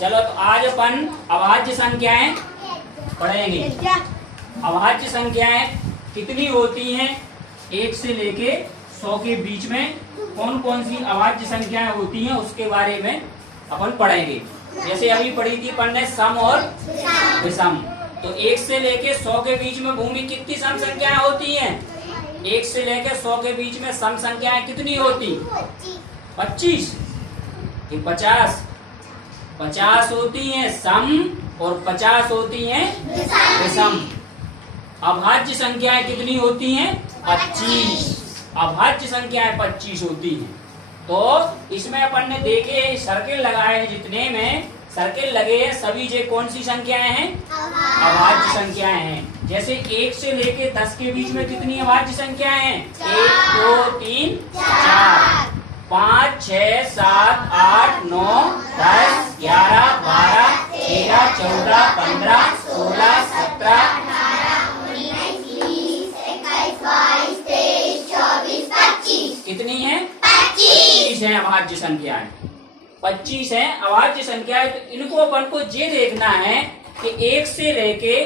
चलो तो आज अपन अभाज्य संख्याएं पढ़ेंगे। अभाज्य संख्याएं कितनी होती हैं? 1 से लेके 100 के बीच में कौन कौन सी अभाज्य संख्याएं होती हैं उसके बारे में अपन पढ़ेंगे। जैसे अभी पढ़ी थी अपन ने सम और विषम। तो 1 से लेके 100 के बीच में भूमि कितनी सम संख्याएं होती हैं? 1 से लेके 100 के बीच में सम संख्याएं कितनी होती? 25 कि 50? 50 होती हैं सम और 50 होती हैं विषम। अभाज्य संख्याएं कितनी होती हैं? 25। अभाज्य संख्याएं 25 होती हैं। तो इसमें अपन ने देखे सर्किल लगाए हैं, जितने में सर्किल लगे हैं सभी जे कौन सी संख्याएं हैं? अभाज्य संख्याएं हैं। जैसे 1 से लेके 10 के बीच में कितनी अभाज्य संख्याएं हैं? 1 2 3 4 5 6 7 8 9 10 11 12 13 14 15 16 17 कितनी है? 25 है अभाज्य संख्याएं। 25 है अभाज्य संख्याएं। तो इनको अपन को ये देखना है कि 1 से लेके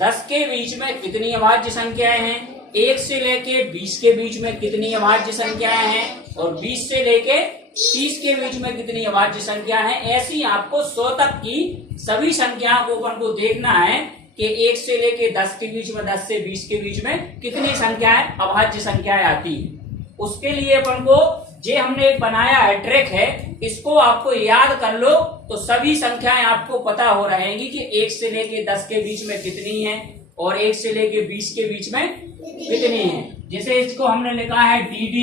10 के बीच में कितनी अभाज्य संख्याएं हैं, 1 से लेके 20 के बीच में कितनी अभाज्य संख्याएं हैं और 20 से लेके 30 के बीच में कितनी अभाज्य संख्या है। ऐसी आपको 100 तक की सभी संख्याओं को अपन को देखना है कि 1 से लेके 10 के बीच में, 10 से 20 के बीच में कितनी संख्याएं अभाज्य संख्याएं आती है। उसके लिए अपन को जे हमने एक बनाया है, ट्रिक है, इसको आपको याद कर लो तो सभी संख्याएं आपको पता हो रहेंगी कि 1 से लेके 10 के बीच में कितनी है और 1 से लेके 20 के बीच में कितनी है। जैसे इसको हमने लिखा है DD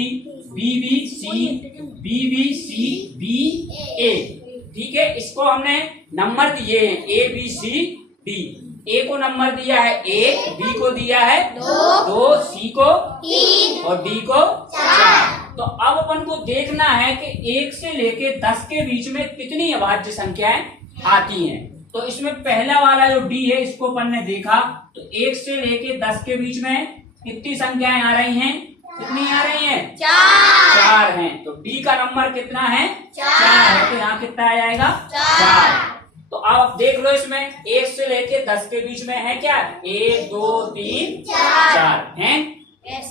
BBC BBC BA, ठीक है। इसको हमने नंबर दिए हैं ABCD। A को नंबर दिया है 1, B को दिया है 2, C को 3 और D को 4। तो अब अपन को देखना है कि 1 से लेके 10 के बीच में कितनी अभाज्य संख्याएं आती हैं। तो इसमें पहला वाला जो D है इसको अपन ने देखा तो 1 से लेके 10 के बीच में कितनी संख्याएं आ रही हैं? कितनी आ रही हैं? 4 हैं। तो D का नंबर कितना है? 4 है। तो यहाँ कितना आ जाएगा? 4। तो आप देख लो इसमें 1 से लेके 10 के बीच में है क्या? 1 2 3 4 हैं।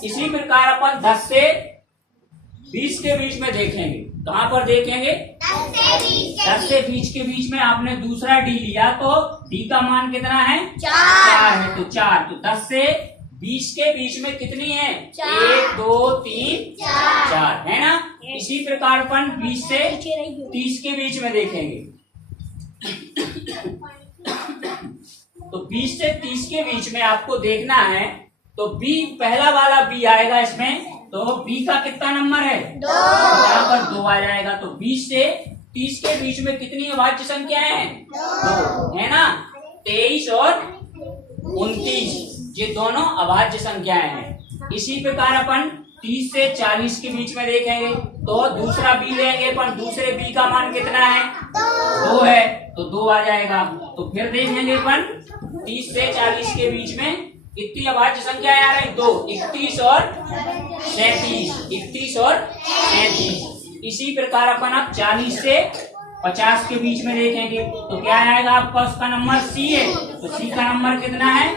इसी प्रकार अपन 10 से 20 के बीच में देखेंगे। कहाँ पर देखेंगे? 10 से 20 के बीच में आपने दूसरा D लिया तो D का मान कितना है? 4 है। तो 4। तो 10 से 20 के बीच में कितनी है? 1 2 3 4 है ना। इसी प्रकार अपन 20 से 30 के बीच में देखेंगे। तो 20 से 30 के बीच में आपको देखना है तो B, पहला वाला B आएगा इसमें। तो B का कितना नंबर है? 2। यहाँ पर 2 आ जाएगा। तो 20 से 30 के बीच में कितनी अभाज्य संख्याएं हैं? 2 है ना। 23 और 29 ये दोनों अभाज्य संख्याएं हैं। इसी प्रकार अपन 30 से 40 के बीच में देखेंगे तो दूसरा B लेंगे अपन। दूसरे B का मान कितना है? 2 है। तो 2 आ जाएगा। तो फिर देखेंगे अपन 30 से 40 के बीच में कितनी अभाज्य संख्याएं आ रही? 2, 31 और 37। 31 और 37। इसी प्रकार अपन अब 40 से 50 के बीच में देखेंगे तो क्या आएगा आपका? उसका नंबर C है। तो C का नंबर कितना है?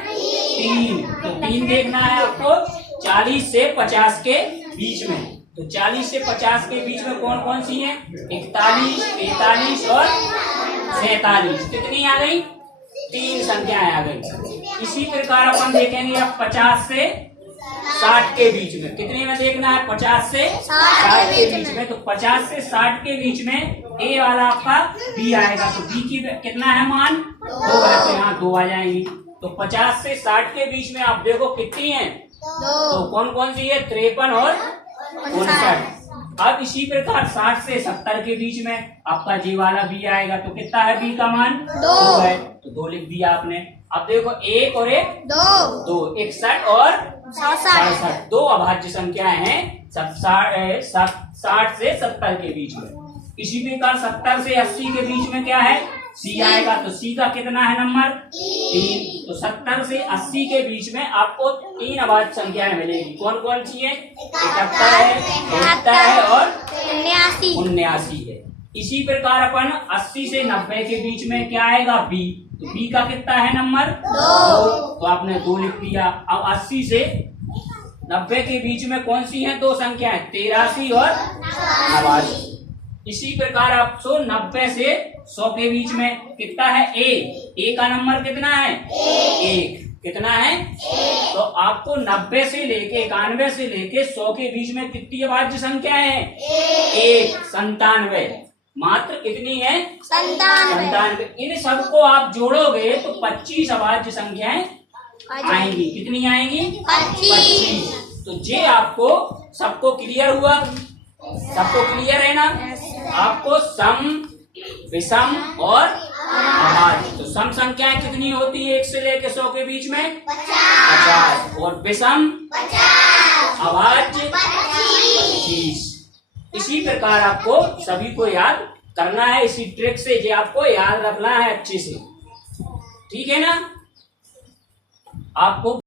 3। तो 3 देखना है आपको 40 से 50 के बीच में। तो 40 से 50 के बीच में कौन कौन सी है? 41, 43 और 47। कितनी आ गई? 3 संख्याएं आ गई। इसी प्रकार अपन देखेंगे अब 50 से 60 के बीच में। कितने में देखना है? 50 से 60 के बीच में। तो 50 से 60 के बीच में A वाला आपका B आएगा। तो B की कितना है मान? 2 है। तो यहाँ 2 आ जाएंगी। तो 50 से 60 के बीच में आप देखो कितनी है? 2। तो कौन कौन सी है? 53 और 59। अब इसी प्रकार 60 से 70 के बीच में आपका जी वाला B आएगा। तो कितना है B का मान? 2 है। तो 2 लिख दिया आपने। अब देखो 1 और 1 2 61 और 67। 2 अभाज्य संख्याएं हैं 60 से 70 के बीच में। इसी प्रकार 70 से 80 के बीच में क्या है? C आएगा। तो C का कितना है नंबर? 3। तो 70 से 80 के बीच में आपको 3 अभाज्य संख्याएं मिलेगी। कौन कौन सी है? 71 है, 73 है और 79 है। इसी प्रकार अपन 80 से 90 के बीच में क्या आएगा बी, तो बी का कितना है नंबर 2, तो आपने 2 लिख दिया। अब 80 से 90 के बीच में कौन सी है दो संख्याएं, 83 और 89। इसी प्रकार आप 90 से 100 के बीच में कितना है ए का नंबर कितना है 1, कितना है, तो आपको 90 से लेके 91 से लेके 100 के बीच में कितनी अभाज्य संख्या है 1, 97, मात्र कितनी है 97। इन सबको आप जोड़ोगे तो 25 अभाज्य संख्याएं आएंगी। कितनी आएंगी 25। तो ये आपको सबको क्लियर हुआ, सबको क्लियर है ना। आपको सम, विषम और अभाज्य, तो सम संख्याएं कितनी होती है 1 से लेकर 100 के बीच में 50, और विषम अभाज्य 25। इसी प्रकार आपको सभी को याद करना है, इसी ट्रिक से ये आपको याद रखना है अच्छे से, ठीक है ना। आपको